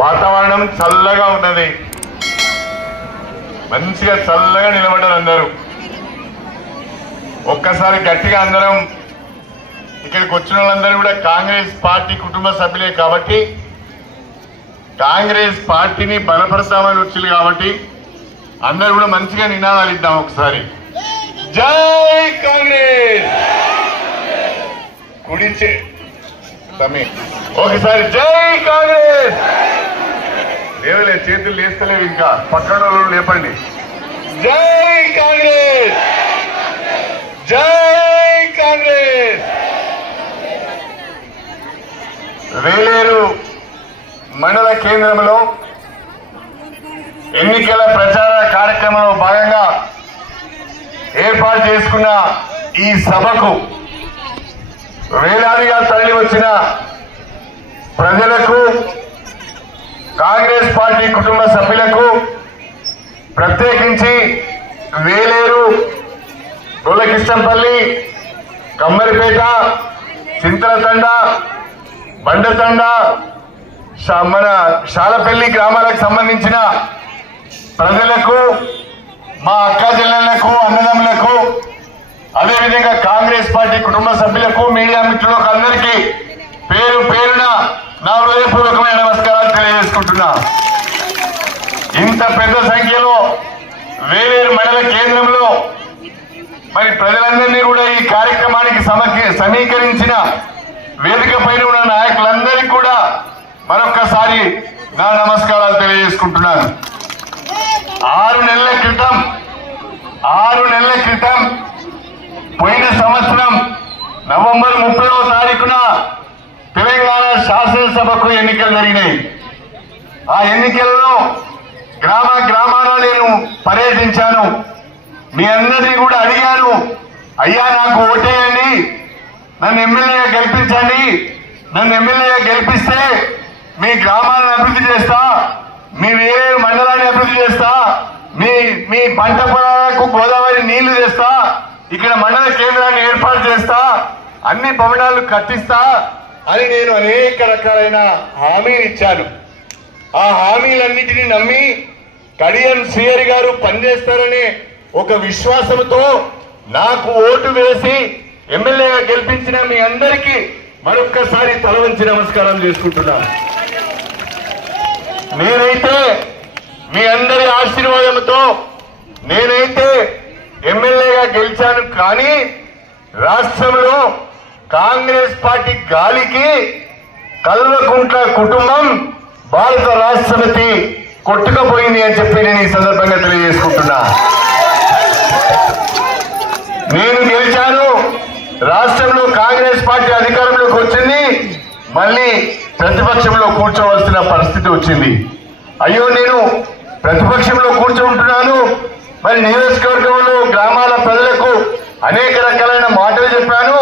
వాతావరణం చల్లగా ఉన్నది. మంచిగా చల్లగా నిలబడ్డారు అందరూ. ఒక్కసారి గట్టిగా అందరం ఇక్కడికి వచ్చిన వాళ్ళందరూ కూడా కాంగ్రెస్ పార్టీ కుటుంబ సభ్యులే కాబట్టి కాంగ్రెస్ పార్టీని బలపరచామని వచ్చింది కాబట్టి అందరూ కూడా మంచిగా నినాదాలు ఇద్దాం ఒకసారి. జై కాంగ్రెస్! కుడిచే తమ్మి ఒకసారి జై కాంగ్రెస్! లేవలే చేతులు లేస్తలేవు ఇంకా. పక్కన వాళ్ళు లేపండి. జై కాంగ్రెస్! జై కాంగ్రెస్! వేలేరు మండల కేంద్రంలో ఎన్నికల ప్రచార కార్యక్రమంలో భాగంగా ఏర్పాటు చేసుకున్న ఈ సభకు వేలాదిగా తరలి వచ్చిన ప్రజలకు కాంగ్రెస్ పార్టీ కుటుంబ సభ్యులకు ప్రత్యేకించి వేలేరు గొల్లకిష్టంపల్లి కమ్మరిపేట చింతలతండ బండతండ మన శాలపల్లి గ్రామాలకు సంబంధించిన ప్రజలకు మా అక్క చెల్లెళ్ళకు అన్నదమ్ములకు అదేవిధంగా కాంగ్రెస్ పార్టీ కుటుంబ సభ్యులకు మీడియా మిత్రులకు అందరికీ పేరు పేరున నా హృదయపూర్వకమైన నమస్కారాలు తెలియజేసుకుంటున్నా. ఇంత పెద్ద సంఖ్యలో వేరేరు మండల కేంద్రంలో మరి ప్రజలందరినీ కూడా ఈ కార్యక్రమానికి సమీకరించిన వేదిక పైన ఉన్న నాయకులందరికీ కూడా మరొక్కసారి నా నమస్కారాలు తెలియజేసుకుంటున్నాను. ఆరు నెలల క్రితం ఆరు నెలల క్రితం పోయిన సంవత్సరం నవంబర్ ముప్పైవ తారీఖున తెలంగాణ శాసనసభకు ఎన్నికలు జరిగినాయి. ఆ ఎన్నికల్లో గ్రామ గ్రామాన నేను పర్యటించాను. మీ అందరినీ కూడా అడిగాను అయ్యా నాకు ఓటేయండి నన్ను ఎమ్మెల్యేగా గెలిపించండి నన్ను ఎమ్మెల్యేగా గెలిపిస్తే మీ గ్రామాలను అభివృద్ధి చేస్తా మీ వేరే మండలాన్ని అభివృద్ధి చేస్తా మీ మీ పంట పొలాలకు గోదావరి నీళ్ళు తెస్తా ఇక్కడ మండల కేంద్రాన్ని ఏర్పాటు చేస్తా అన్ని భవనాలు కట్టిస్తా అని నేను అనేక రకాలైన హామీలు ఇచ్చాను. ఆ హామీలన్నిటినీ నమ్మి కడియం శ్రీహరి గారు పనిచేస్తారనే ఒక విశ్వాసంతో నాకు ఓటు వేసి ఎమ్మెల్యేగా గెలిపించిన మీ అందరికీ మరొక్కసారి తలవంచి నమస్కారం చేసుకుంటున్నాను నేనైతే మీ అందరి ఆశీర్వాదంతో నేనైతే ఎమ్మెల్యేగా గెలిచాను కానీ రాష్ట్రంలో కాంగ్రెస్ పార్టీ గాలికి కల్వకుంట్ల కుటుంబం భారత రాష్ట్ర కొట్టుకపోయింది అని చెప్పి నేను ఈ సందర్భంగా తెలియజేసుకుంటున్నా. నేను గెలిచాను రాష్ట్రంలో కాంగ్రెస్ పార్టీ అధికారంలోకి వచ్చింది మళ్ళీ ప్రతిపక్షంలో కూర్చోవలసిన పరిస్థితి వచ్చింది. అయ్యో నేను ప్రతిపక్షంలో కూర్చుంటున్నాను మరి నియోజకవర్గంలో గ్రామాల ప్రజలకు అనేక రకాలైన మాటలు చెప్పాను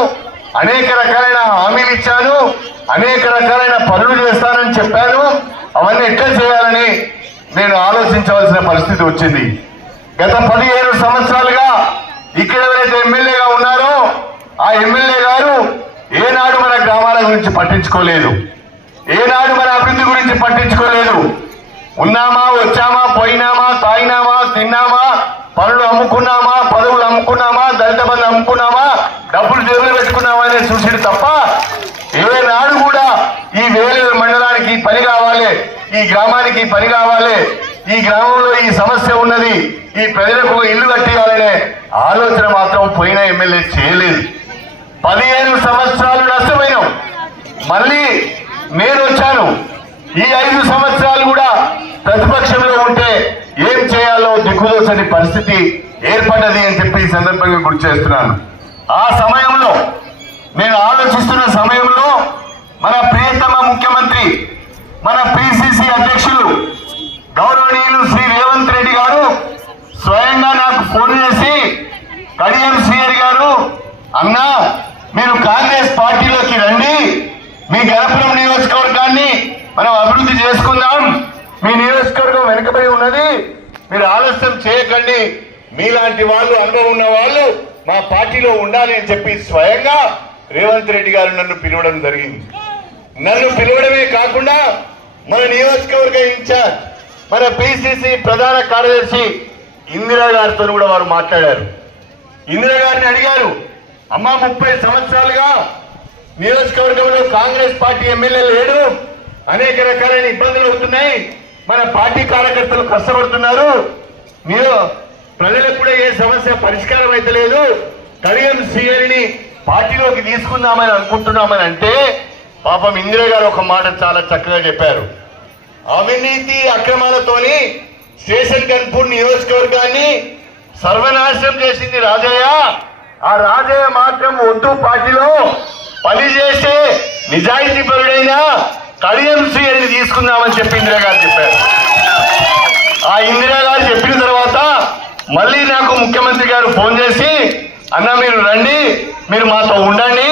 అనేక రకాలైన హామీలు ఇచ్చాను అనేక రకాలైన పనులు చేస్తానని చెప్పాను. అవన్నీ ఎట్లా చేయాలని నేను ఆలోచించవలసిన పరిస్థితి వచ్చింది. గత పదిహేను సంవత్సరాలుగా ఇక్కడ ఎవరైతే ఎమ్మెల్యేగా ఉన్నారో ఆ ఎమ్మెల్యే గారు ఏనాడు మన గ్రామాల గురించి పట్టించుకోలేదు. ఏనాడు మన అభివృద్ధి గురించి పట్టించుకోలేదు. ఉన్నామా వచ్చామా పోయినామా తాగినామా తిన్నామా పనులు అమ్ముకున్నామా పదవులు అమ్ముకున్నామా దళిత బంధు అమ్ముకున్నామా డబ్బులు జేబులు పెట్టుకున్నామా అనేది చూసిడు తప్ప ఏనాడు కూడా ఈ వేలేరు మండలానికి పని కావాలి ఈ గ్రామానికి పని కావాలి ఈ గ్రామంలో ఈ సమస్య ఉన్నది ఈ ప్రజలకు ఇల్లు కట్టేయాలనే ఆలోచన మాత్రం పోయిన ఎమ్మెల్యే చేయలేదు. పదిహేను సంవత్సరాలు నష్టపోయినాం. మళ్ళీ నేను వచ్చాను. ఈ ఐదు సంవత్సరాలు కూడా ప్రతిపక్షంలో ఉంటే ఏం చేయాలో దిక్కుదోసని పరిస్థితి ఏర్పడ్డది అని చెప్పి ఈ సందర్భంగా గుర్తు చేస్తున్నాను. ఆ సమయంలో నేను ఆలోచిస్తున్న సమయంలో మన ప్రియతమ ముఖ్యమంత్రి మన పిసిసి అధ్యక్షులు గౌరవనీయులు శ్రీ రేవంత్ రెడ్డి గారు స్వయంగా నాకు ఫోన్ చేసి కడియం శ్రీహరి గారు అన్నా మీరు కాంగ్రెస్ పార్టీలోకి రండి మీ గణపురం నియోజకవర్గాన్ని మనం అభివృద్ధి చేసుకుందాం మీ నియోజకవర్గం వెనుకబడి ఉన్నది. మీరు ఆలస్యం చేయకండి. మీలాంటి వాళ్ళు అనుభవం ఉన్న వాళ్ళు మా పార్టీలో ఉండాలి అని చెప్పి స్వయంగా రేవంత్ రెడ్డి గారు నన్ను పిలవడం జరిగింది. నన్ను పిలవడమే కాకుండా మన నియోజకవర్గ ఇన్ఛార్జ్ మన పిసిసి ప్రధాన కార్యదర్శి ఇందిరా గారితో కూడా వారు మాట్లాడారు. ఇందిరా గారిని అడిగారు అమ్మ ముప్పై సంవత్సరాలుగా నియోజకవర్గంలో కాంగ్రెస్ పార్టీ ఎమ్మెల్యే లేడు. అనేక రకాలైన ఇబ్బందులు అవుతున్నాయి. మన పార్టీ కార్యకర్తలు కష్టపడుతున్నారు. మీరు ప్రజలకు కూడా ఏ సమస్య పరిష్కారం అయితే లేదు కడియం సీఎల్ని పార్టీలోకి తీసుకుందామని అనుకుంటున్నామని అంటే పాపం ఇందిరా గారు ఒక మాట చాలా చక్కగా చెప్పారు. అవినీతి అక్రమాలతోని స్టేషన్ కన్పూర్ నియోజకవర్గాన్ని సర్వనాశనం చేసింది రాజయ్య. ఆ రాజయ్య మాత్రం ఒడ్డు పార్టీలో పనిచేసే నిజాయితీ పరుడైన కడియం శ్రీని తీసుకుందామని చెప్పి ఇందిరా గారు చెప్పారు. ఆ ఇందిరా గారు చెప్పిన తర్వాత మళ్ళీ నాకు ముఖ్యమంత్రి గారు ఫోన్ చేసి అన్న మీరు రండి మీరు మాతో ఉండండి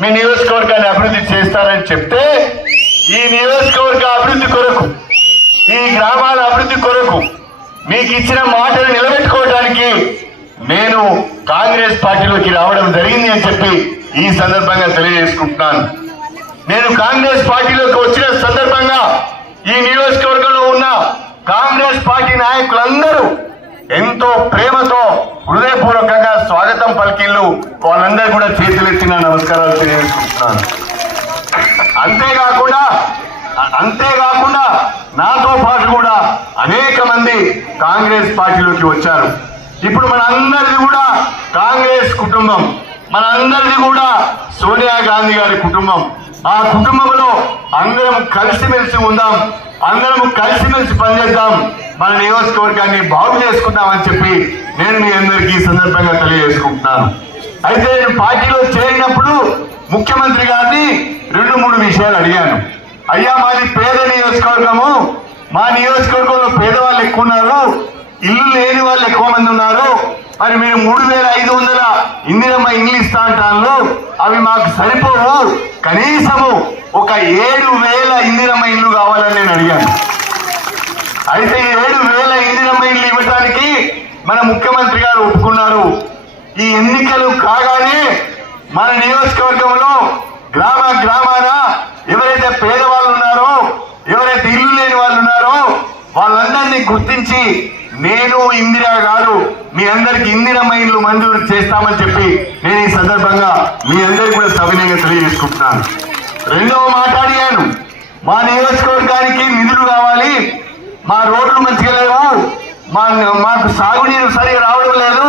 మీ నియోజకవర్గాన్ని అభివృద్ధి చేస్తారని చెప్తే ఈ నియోజకవర్గ అభివృద్ధి కొరకు ఈ గ్రామాల అభివృద్ధి కొరకు మీకు ఇచ్చిన మాటలు నిలబెట్టుకోవడానికి నేను కాంగ్రెస్ పార్టీలోకి రావడం జరిగింది అని చెప్పి ఈ సందర్భంగా తెలియజేసుకుంటున్నాను. నేను కాంగ్రెస్ పార్టీలోకి వచ్చిన సందర్భంగా ఈ నియోజకవర్గంలో ఉన్న కాంగ్రెస్ పార్టీ నాయకులందరూ ఎంతో ప్రేమతో హృదయపూర్వకంగా స్వాగతం పలికిళ్ళు. వాళ్ళందరూ కూడా చేతులెత్తిన నమస్కారాలు తెలియజేసుకుంటున్నాను. అంతేకాకుండా అంతేకాకుండా నాతో పాటు కూడా అనేక మంది కాంగ్రెస్ పార్టీలోకి వచ్చారు. ఇప్పుడు మన అందరిది కూడా కాంగ్రెస్ కుటుంబం. మనందరిది కూడా సోనియా గాంధీ గారి కుటుంబం. ఆ కుటుంబంలో అందరం కలిసిమెలిసి ఉందాం అందరం కలిసిమెలిసి పనిచేద్దాం మన నియోజకవర్గాన్ని బాగు చేసుకుందామని చెప్పి నేను మీ అందరికీ సందర్భంగా తెలియజేసుకుంటున్నాను. అయితే నేను పార్టీలో చేరినప్పుడు ముఖ్యమంత్రి గారిని రెండు మూడు విషయాలు అడిగాను. అయ్యా మాది పేద నియోజకవర్గము. మా నియోజకవర్గంలో పేదవాళ్ళు ఎక్కువ ఉన్నారు. ఇల్లు లేని వాళ్ళు ఎక్కువ మంది ఉన్నారు. మరి మీరు మూడు వేల ఐదు వందల ఇందిరమ్మ ఇంగ్లీష్ ఇస్తా అంటాను అవి మాకు సరిపోవు. కనీసము ఒక ఏడు వేల ఇందిరమ్మ ఇల్లు కావాలని నేను అడిగాను. అయితే ఈ ఏడు వేల ఇందిరమ్మ ఇల్లు ఇవ్వడానికి మన ముఖ్యమంత్రి గారు ఒప్పుకున్నారు. ఈ ఎన్నికలు కాగానే మన నియోజకవర్గంలో గ్రామ గ్రామాన ఎవరైతే పేదవాళ్ళు ఉన్నారో ఎవరైతే ఇల్లు లేని వాళ్ళు ఉన్నారో వాళ్ళందరినీ గుర్తించి నేను ఇందిరా గారు మీ అందరికి ఇందిర మైండ్లు మంజూరు చేస్తామని చెప్పి నేను ఈ సందర్భంగా మీ అందరికి కూడా సవినయంగా తెలియజేసుకుంటున్నాను. రెండవ మాట్లాడియాను మా నియోజకవర్గానికి నిధులు కావాలి. మా రోడ్లు మంచిగా లేవు. మా మాకు సాగునీరు సరిగా రావడం లేదు.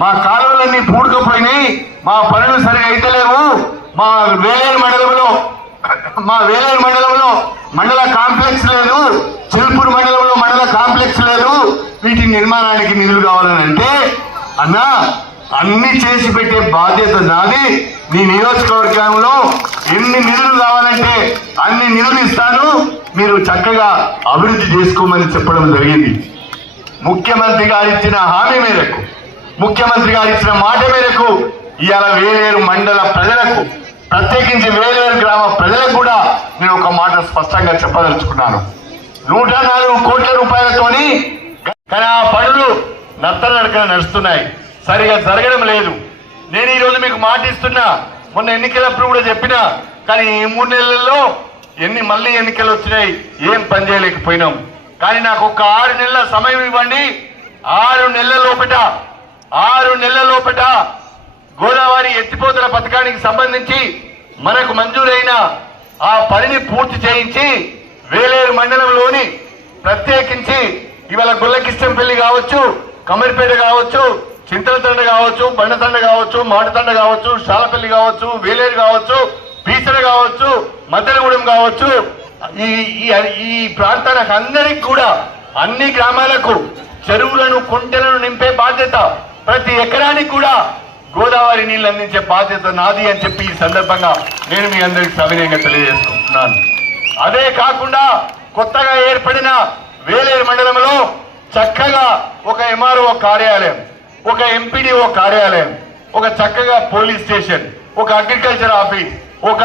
మా కాలువలన్నీ పూడుకపోయినాయి. మా పనులు సరిగా అయితలేవు మా వేలేరు మండలంలో మా వేలేరు మండలంలో మండల కాంప్లెక్స్ లేదు. చిల్ప మండలంలో మండల కాంప్లెక్స్ లేదు వీటి నిర్మాణానికి నిధులు కావాలని అంటే అన్నా అన్ని చేసి పెట్టే బాధ్యత నాది. నీ నియోజకవర్గంలో ఎన్ని నిధులు కావాలంటే అన్ని నిధులు ఇస్తాను. మీరు చక్కగా అభివృద్ధి చేసుకోమని చెప్పడం జరిగింది. ముఖ్యమంత్రి గారు ఇచ్చిన హామీ మేరకు ముఖ్యమంత్రి గారు ఇచ్చిన మాట మేరకు ఇవాళ వేలేరు మండల ప్రజలకు ప్రత్యేకించి వేలేరు గ్రామ ప్రజలకు కూడా నేను ఒక మాట స్పష్టంగా చెప్పదలుచుకున్నాను. నూట నాలుగు కోట్ల రూపాయలతోని కానీ ఆ పనులు నత్తనడకన నడుస్తున్నాయి. సరిగా జరగడం లేదు. నేను ఈ రోజు మీకు మాట ఇస్తున్నా. మొన్న ఎన్నికలప్పుడు కూడా చెప్పినా కానీ ఈ మూడు నెలల్లో ఎన్ని మళ్ళీ ఎన్నికలు వచ్చినాయి ఏం పని చేయలేకపోయినాం. కానీ నాకు ఒక ఆరు నెలల సమయం ఇవ్వండి. ఆరు నెలల లోపట ఆరు నెలల లోపట గోదావరి ఎత్తిపోతల పథకానికి సంబంధించి మనకు మంజూరైన ఆ పనిని పూర్తి చేయించి వేలేరు మండలంలోని ప్రత్యేకించి ఇవాళ గుల్లకిష్టంపల్లి కావచ్చు కమరిపేట కావచ్చు చింతలతండ కావచ్చు బండతండ కావచ్చు మాటతండ కావచ్చు శాలపల్లి కావచ్చు వేలేరు కావచ్చు బీసర కావచ్చు మద్దెలగూడెం కావచ్చు. ఈ ఈ- ఈ ప్రాంతానికి అందరికి కూడా అన్ని గ్రామాలకు చెరువులను కుంటలను నింపే బాధ్యత ప్రతి ఎకరానికి కూడా గోదావరి నీళ్ళు అందించే బాధ్యత నాది అని చెప్పి ఈ సందర్భంగా నేను మీ అందరికి సవినయంగా తెలియజేసుకుంటున్నాను. అదే కాకుండా కొత్తగా ఏర్పడిన వేలేరు మండలంలో చక్కగా ఒక ఎంఆర్ఓ కార్యాలయం ఒక ఎంపీడీఓ కార్యాలయం ఒక చక్కగా పోలీస్ స్టేషన్ ఒక అగ్రికల్చర్ ఆఫీస్ ఒక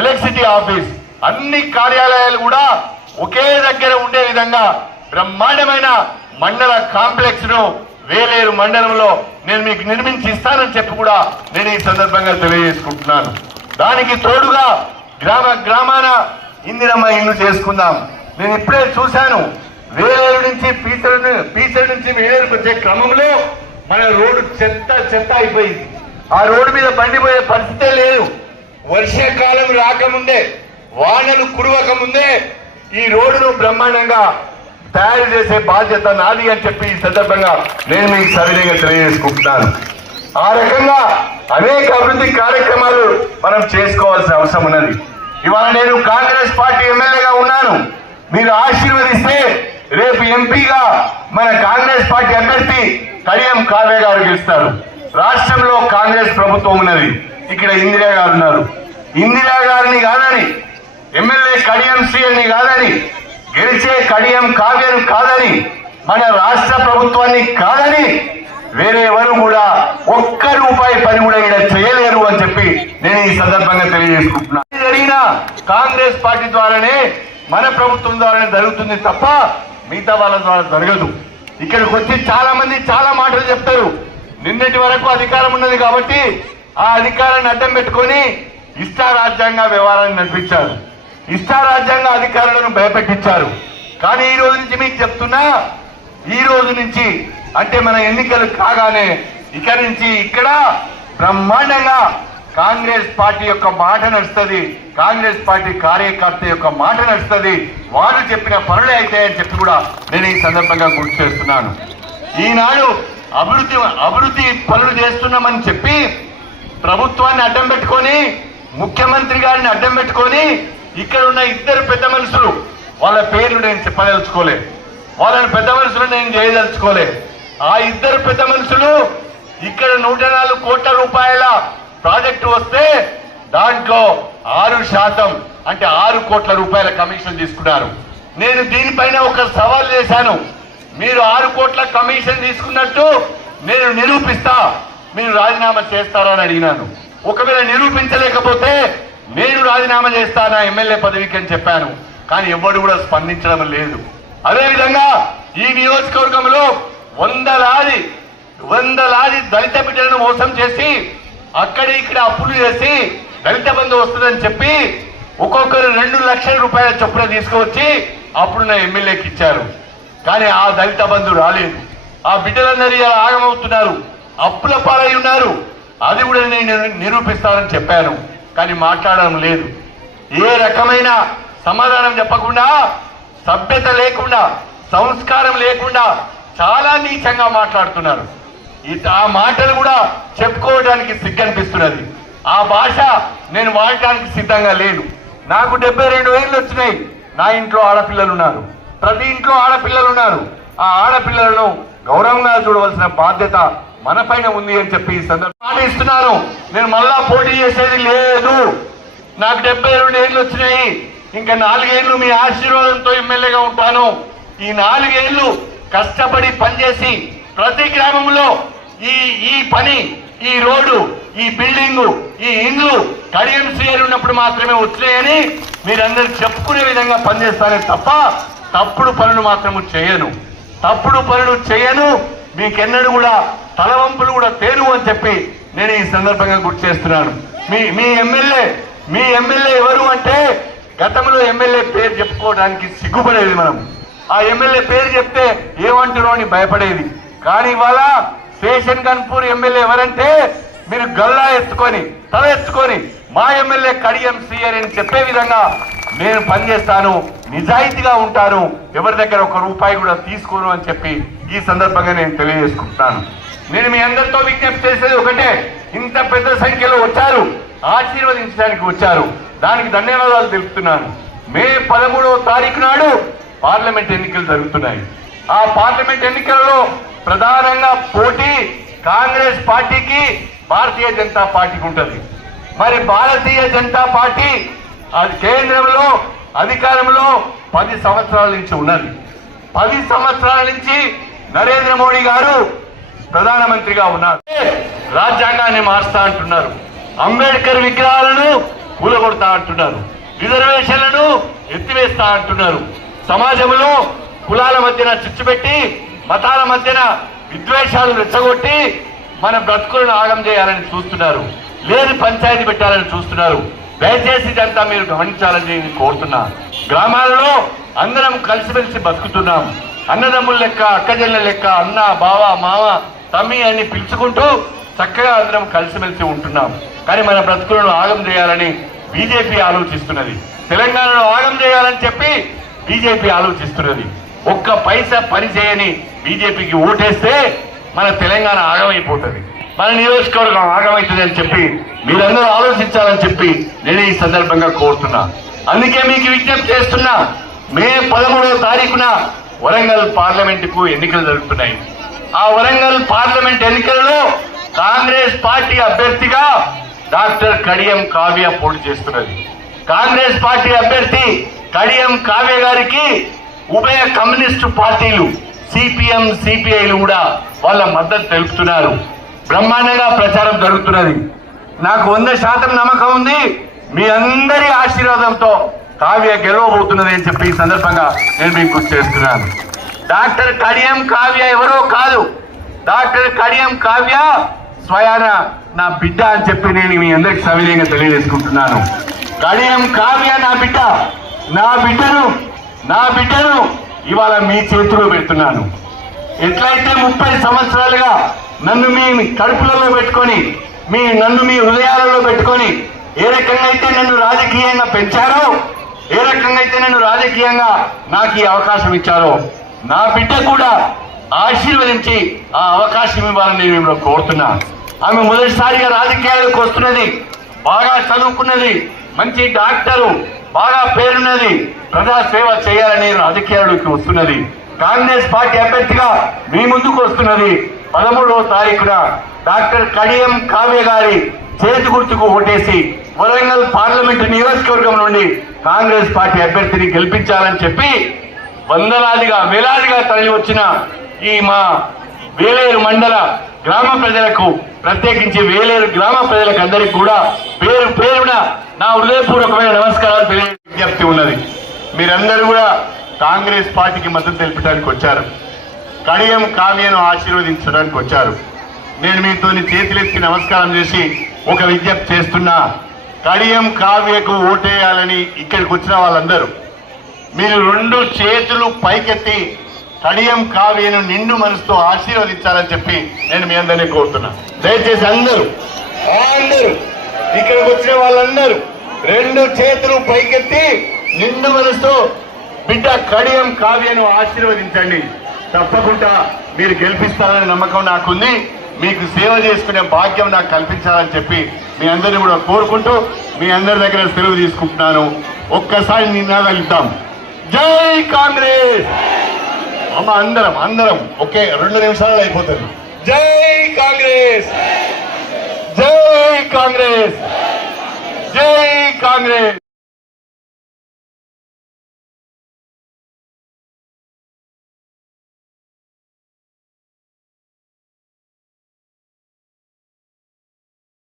ఎలక్ట్రిసిటీ ఆఫీస్ అన్ని కార్యాలయాలు కూడా ఒకే దగ్గర ఉండే విధంగా బ్రహ్మాండమైన మండల కాంప్లెక్స్ను వేలేరు మండలంలో నేను మీకు నిర్మించి ఇస్తానని చెప్పి కూడా నేను ఈ సందర్భంగా తెలియజేసుకుంటున్నాను. దానికి తోడుగా గ్రామ గ్రామాన ఇందిరమ్మ ఇల్లు చేసుకుందాం. నేను ఇప్పుడే చూశాను. వేలేరు నుంచి పీసరు పీసల నుంచి వేలేరుకు వచ్చే క్రమంలో మన రోడ్డు చెత్త చెత్త అయిపోయింది. ఆ రోడ్డు మీద పండిపోయే పరిస్థితే లేదు. వర్షాకాలం రాకముందే వానలు కురవక ముందే ఈ రోడ్డును బ్రహ్మాండంగా తయారు చేసే బాధ్యత నాది అని చెప్పి ఈ సందర్భంగా నేను మీకు సవినయంగా తెలియజేసుకుంటున్నాను. ఆ రకంగా అనేక అభివృద్ధి కార్యక్రమాలు మనం చేసుకోవాల్సిన అవసరం ఉన్నది. ఇవాళ నేను కాంగ్రెస్ పార్టీ ఎమ్మెల్యేగా ఉన్నాను. మీరు ఆశీర్వదిస్తే రేపు ఎంపీగా మన కాంగ్రెస్ పార్టీ అభ్యర్థి కడియం కావ్య గారు గెలుస్తారు. రాష్ట్రంలో కాంగ్రెస్ ప్రభుత్వం ఉన్నది. ఇక్కడ ఇందిరా గారు ఉన్నారు. ఇందిరా గారిని కాదని ఎమ్మెల్యే కడియం సీఎల్ని కాదని గెలిచే కడియం కావ్యను కాదని మన రాష్ట్ర ప్రభుత్వాన్ని కాదని వేరే ఎవరు కూడా ఒక్క రూపాయి పని కూడా ఇక్కడ చేయలేరు అని చెప్పి నేను ఈ సందర్భంగా తెలియజేసుకుంటున్నా. జరిగిన కాంగ్రెస్ పార్టీ ద్వారానే మన ప్రభుత్వం ద్వారానే జరుగుతుంది తప్ప మిగతా వాళ్ళ ద్వారా జరగదు. ఇక్కడికి వచ్చి చాలా మంది చాలా మాటలు చెప్తారు. నిన్నటి వరకు అధికారం ఉన్నది కాబట్టి ఆ అధికారాన్ని అడ్డం పెట్టుకొని ఇష్టారాజ్యాంగ వ్యవహారాన్ని నడిపించారు. ఇష్టారాజ్యాంగ అధికారులను భయపెట్టించారు. కానీ ఈ రోజు నుంచి మీకు చెప్తున్నా ఈ రోజు నుంచి అంటే మన ఎన్నికలు కాగానే ఇక నుంచి ఇక్కడ బ్రహ్మాండంగా కాంగ్రెస్ పార్టీ యొక్క మాట నడుస్తుంది కాంగ్రెస్ పార్టీ కార్యకర్త యొక్క మాట నడుస్తుంది వారు చెప్పిన పనులే అవుతాయని చెప్పి కూడా నేను ఈ సందర్భంగా గుర్తు చేస్తున్నాను. ఈనాడు అభివృద్ధి అభివృద్ధి పనులు చేస్తున్నామని చెప్పి ప్రభుత్వాన్ని అడ్డం పెట్టుకొని ముఖ్యమంత్రి గారిని అడ్డం పెట్టుకొని ఇక్కడ ఉన్న ఇద్దరు పెద్ద మనుషులు వాళ్ళ పేర్లు నేను చెప్పదలుచుకోలే. వాళ్ళని పెద్ద మనుషులు నేను చేయదలుచుకోలే. ఆ ఇద్దరు పెద్ద మనుషులు ఇక్కడ నూట నాలుగు కోట్ల రూపాయల ప్రాజెక్టు వస్తే దాంట్లో ఆరు శాతం అంటే ఆరు కోట్ల రూపాయల కమిషన్ తీసుకున్నారు. నేను దీనిపైన ఒక సవాల్ చేశాను. మీరు ఆరు కోట్ల కమిషన్ తీసుకున్నట్టు నేను నిరూపిస్తా మీరు రాజీనామా చేస్తారా అని అడిగినాను. ఒకవేళ నిరూపించలేకపోతే నేను రాజీనామా చేస్తానా ఎమ్మెల్యే పదవికి అని చెప్పాను. కానీ ఎవడు కూడా స్పందించడం లేదు. అదేవిధంగా ఈ నియోజకవర్గంలో వందలాది వందలాది దళిత బిడ్డలను మోసం చేసి అక్కడ ఇక్కడ అప్పులు చేసి దళిత బంధు వస్తుందని చెప్పి ఒక్కొక్కరు రెండు లక్షల రూపాయల చొప్పున తీసుకువచ్చి అప్పుడు నా ఎమ్మెల్యేకి ఇచ్చారు. కానీ ఆ దళిత బంధు రాలేదు. ఆ బిడ్డలందరూ ఇలా ఆగమవుతున్నారు. అప్పుల పాలై ఉన్నారు. అది కూడా నేను నిరూపిస్తానని చెప్పాను. కానీ మాట్లాడడం లేదు. ఏ రకమైన సమాధానం చెప్పకుండా సభ్యత లేకుండా సంస్కారం లేకుండా చాలా నీచంగా మాట్లాడుతున్నారు. ఆ మాటలు కూడా చెప్పుకోవడానికి సిగ్గనిపిస్తున్నది. ఆ భాష నేను వాడటానికి సిద్ధంగా లేను. నాకు డెబ్బై రెండు ఏళ్ళు వచ్చినాయి. నా ఇంట్లో ఆడపిల్లలు ఉన్నారు. ప్రతి ఇంట్లో ఆడపిల్లలు ఉన్నారు. ఆ ఆడపిల్లలను గౌరవంగా చూడవలసిన బాధ్యత మన పైన ఉంది అని చెప్పి ఈ ఇస్తున్నాను నేను మళ్ళా పోటీ చేసేది లేదు. నాకు డెబ్బై రెండు ఏళ్ళు వచ్చినాయి. ఇంకా నాలుగేళ్ళు మీ ఆశీర్వాదంతో ఎమ్మెల్యేగా ఉంటాను. ఈ నాలుగేళ్ళు కష్టపడి పనిచేసి ప్రతి గ్రామంలో ఈ ఈ పని ఈ రోడ్డు ఈ బిల్డింగు ఈ ఇండ్లు కడియం శ్రేయర్ ఉన్నప్పుడు మాత్రమే వచ్చాయని మీరందరూ చెప్పుకునే విధంగా పనిచేస్తానే తప్ప తప్పుడు పనులు మాత్రము చేయను. తప్పుడు పనులు చేయను. మీకెన్నడూ కూడా తలవంపులు కూడా తేను అని చెప్పి నేను ఈ సందర్భంగా గుర్తు చేస్తున్నాను. మీ మీ ఎమ్మెల్యే మీ ఎమ్మెల్యే ఎవరు అంటే గతంలో ఎమ్మెల్యే పేరు చెప్పుకోవడానికి సిగ్గుపడేది మనం. ఆ ఎమ్మెల్యే పేరు చెప్తే ఏమంటారో అని భయపడేది. కానీ ఇవాళ శేషన్ గన్పూర్ ఎమ్మెల్యే ఎవరంటే మీరు గల్లా ఎత్తుకొని తల ఎత్తుకొని మా ఎమ్మెల్యే కడియం సీఆర్ అని చెప్పే విధంగా నేను పనిచేస్తాను నిజాయితీగా ఉంటాను ఎవరి దగ్గర ఒక రూపాయి కూడా తీసుకోను అని చెప్పి ఈ సందర్భంగా నేను తెలియజేసుకుంటున్నాను. నేను మీ అందరితో విజ్ఞప్తి చేసేది ఒకటే ఇంత పెద్ద సంఖ్యలో వచ్చారు ఆశీర్వదించడానికి వచ్చారు. దానికి ధన్యవాదాలు తెలుపుతున్నాను. మే పదమూడవ తారీఖు నాడు పార్లమెంట్ ఎన్నికలు జరుగుతున్నాయి. ఆ పార్లమెంట్ ఎన్నికలలో ప్రధానంగా పోటీ కాంగ్రెస్ పార్టీకి భారతీయ జనతా పార్టీకి ఉంటుంది. మరి భారతీయ జనతా పార్టీ అది కేంద్రంలో అధికారంలో పది సంవత్సరాల నుంచి ఉన్నది. పది సంవత్సరాల నుంచి నరేంద్ర మోడీ గారు ప్రధానమంత్రిగా ఉన్నారు. రాజ్యాంగాన్ని మారుస్తా అంటున్నారు. అంబేద్కర్ విగ్రహాలను కూలగొడతా అంటున్నారు. రిజర్వేషన్లను ఎత్తివేస్తా అంటున్నారు. సమాజంలో కులాల మధ్యన చిచ్చు పెట్టి మతాల మధ్యన విద్వేషాలు రెచ్చగొట్టి మన బ్రతుకులను ఆగం చేయాలని చూస్తున్నారు. లేని పంచాయతీ పెట్టాలని చూస్తున్నారు. దయచేసి ఇదంతా మీరు గమనించాలని కోరుతున్నా. గ్రామాలలో అందరం కలిసిమెలిసి బతుకుతున్నాం. అన్నదమ్ముల లెక్క అక్కజల్ల లెక్క అన్న బావ మామ తమ్మి అని పిలుచుకుంటూ చక్కగా అందరం కలిసిమెలిసి ఉంటున్నాం. కానీ మన బ్రతుకులను ఆగం చేయాలని బీజేపీ ఆలోచిస్తున్నది. తెలంగాణను ఆగం చేయాలని చెప్పి బీజేపీ ఆలోచిస్తున్నది. ఒక్క పైసా పని చేయని బీజేపీకి ఓటేస్తే మన తెలంగాణ ఆగమైపోతుంది. మన నియోజకవర్గం ఆగమవుతుంది అని చెప్పి మీరందరూ ఆలోచించాలని చెప్పి నేను ఈ సందర్భంగా కోరుతున్నా. అందుకే మీకు విజ్ఞప్తి చేస్తున్నా మే పదమూడవ తారీఖున వరంగల్ పార్లమెంటుకు ఎన్నికలు జరుగుతున్నాయి. ఆ వరంగల్ పార్లమెంట్ ఎన్నికలలో కాంగ్రెస్ పార్టీ అభ్యర్థిగా డాక్టర్ కడియం కావ్య పోటీ చేస్తున్నది. కాంగ్రెస్ పార్టీ అభ్యర్థి కడియం కావ్య గారికి ఉభయ కమ్యూనిస్టు పార్టీలు సిపిఎం సిపిఐలు కూడా వాళ్ళ మద్దతు తెలుపుతున్నారు. బ్రహ్మాండంగా ప్రచారం జరుగుతున్నది. నాకు వంద శాతం నమ్మకం ఉంది. మీ అందరి ఆశీర్వాదంతో కావ్య గెలవబోతున్నది అని చెప్పి ఈ సందర్భంగా నేను మీకు గుర్తు చేస్తున్నాను. డాక్టర్ కడియం కావ్య ఎవరో కాదు. డాక్టర్ కడియం కావ్య స్వయాన నా బిడ్డ అని చెప్పి నేను మీ అందరికి సవినయంగా తెలియజేసుకుంటున్నాను. కడియం కావ్య నా బిడ్డ. నా బిడ్డను నా బిడ్డను ఇవాళ మీ చేతిలో పెడుతున్నాను. ఎట్లయితే ముప్పై సంవత్సరాలుగా నన్ను మీ కడుపులలో పెట్టుకొని మీ నన్ను మీ హృదయాలలో పెట్టుకొని ఏ రకంగా అయితే నన్ను రాజకీయంగా పెంచారో ఏ రకంగా అయితే నన్ను రాజకీయంగా నాకు ఈ అవకాశం ఇచ్చారో నా బిడ్డ కూడా ఆశీర్వదించి ఆ అవకాశం ఇవ్వాలని నేను కోరుతున్నా. ఆమె మొదటిసారిగా రాజకీయాలకు వస్తున్నది బాగా చదువుకున్నది మంచి డాక్టరు బాగా పేరున్నది ప్రజా సేవ చేయాలని రాజకీయాలకు వస్తున్నది. కాంగ్రెస్ పార్టీ అభ్యర్థిగా మీ ముందుకు వస్తున్నది. పదమూడవ తారీఖున డాక్టర్ కడియం కావ్య గారి చేతి గుర్తుకు ఓటేసి వరంగల్ పార్లమెంటు నియోజకవర్గం నుండి కాంగ్రెస్ పార్టీ అభ్యర్థిని గెలిపించాలని చెప్పి వందలాదిగా వేలాదిగా తరలి వచ్చిన ఈ మా వేలేరు మండల గ్రామ ప్రజలకు ప్రత్యేకించి వేలేరు గ్రామ ప్రజలకు అందరికీ కూడా పేరు పేరున నా హృదయపూర్వకమైన నమస్కారాలు తెలియ విజ్ఞప్తి ఉన్నది. మీరందరూ కూడా కాంగ్రెస్ పార్టీకి మద్దతు తెలిపడానికి వచ్చారు. కడియం కావ్యను ఆశీర్వదించడానికి వచ్చారు. నేను మీతో చేతులెత్తి నమస్కారం చేసి ఒక విజ్ఞప్తి చేస్తున్నా. కడియం కావ్యకు ఓటేయాలని ఇక్కడికి వచ్చిన వాళ్ళందరూ మీరు రెండు చేతులు పైకెత్తి కడియం కావ్యను నిండు మనసుతో ఆశీర్వదించాలని చెప్పి నేను మీ అందరినీ కోరుతున్నా. దయచేసి అందరూ అందరూ ఇక్కడికి వచ్చిన వాళ్ళందరూ రెండు చేతులు పైకెత్తి నిండు మనసుతో బిడ్డ కడియం కావ్యను ఆశీర్వదించండి. తప్పకుండా మీరు గెలిపిస్తారనే నమ్మకం నాకుంది. మీకు సేవ చేసుకునే భాగ్యం నాకు కల్పించాలని చెప్పి మీ అందరిని కూడా కోరుకుంటూ మీ అందరి దగ్గర సెలవు తీసుకుంటున్నాను. ఒక్కసారి నినాదాలు జై కాంగ్రెస్! అమ్మ అందరం అందరం ఒకే రెండు నిమిషాలు అయిపోతుంది. జై కాంగ్రెస్! జై కాంగ్రెస్! జై కాంగ్రెస్